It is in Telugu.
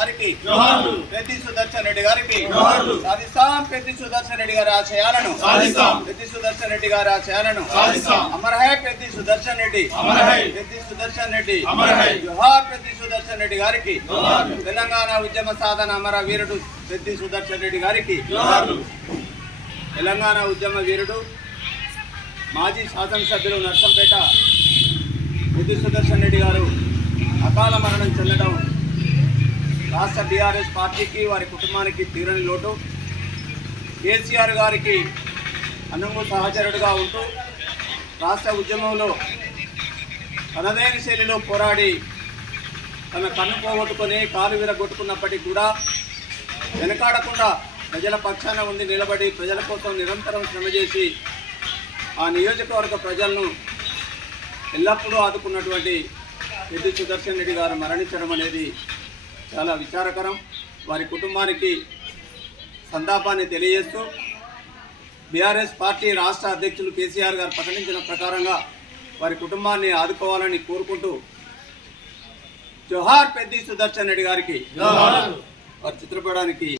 గారికి పెద్ది సుదర్శన్ రెడ్డి గారికి సాధిస్తాం. పెద్ది సుదర్శన్ రెడ్డి గారి ఆశయాలను పెద్ది సుదర్శన్ రెడ్డి గారి ఆశయాలను అమర్ హై పెద్ది సుదర్శన్ రెడ్డి, పెద్ది సుదర్శన్ రెడ్డి, జోహార్ పెద్ది సుదర్శన్ రెడ్డి గారికి. తెలంగాణ ఉద్యమ సాధన అమర వీరుడు పెద్ది సుదర్శన్ రెడ్డి గారికి. తెలంగాణ ఉద్యమ వీరుడు మాజీ శాసనసభ్యులు నర్సంపేట పెద్ది సుదర్శన్ రెడ్డి గారు అకాల మరణం చెందడం రాష్ట్ర టీఆర్ఎస్ పార్టీకి వారి కుటుంబానికి తీరని లోటు. కేసీఆర్ గారికి అనుంగు సహచరుడుగా ఉంటూ రాష్ట్ర ఉద్యమంలో తనదైన శైలిలో పోరాడి తన కన్ను పోగొట్టుకొని కాలు విరగొట్టుకున్నప్పటికీ కూడా వెనకాడకుండా ప్రజల పక్షాన ఉండి నిలబడి ప్రజల కోసం నిరంతరం శ్రమ చేసి ఆ నియోజకవర్గ ప్రజలను ఎల్లప్పుడూ ఆదుకున్నటువంటి పెద్ది సుదర్శన్ రెడ్డి గారు మరణించడం అనేది చాలా విచారకరం. వారి కుటుంబానికి సంతాపాన్ని తెలియజేస్తూ బీఆర్ఎస్ పార్టీ రాష్ట్ర అధ్యక్షులు కేసీఆర్ గారు ప్రకటించిన ప్రకారంగా వారి కుటుంబాన్ని ఆదుకోవాలని కోరుకుంటూ జోహార్ పెద్ది సుదర్శన్ రెడ్డి గారికి వారి చిత్రపటానికి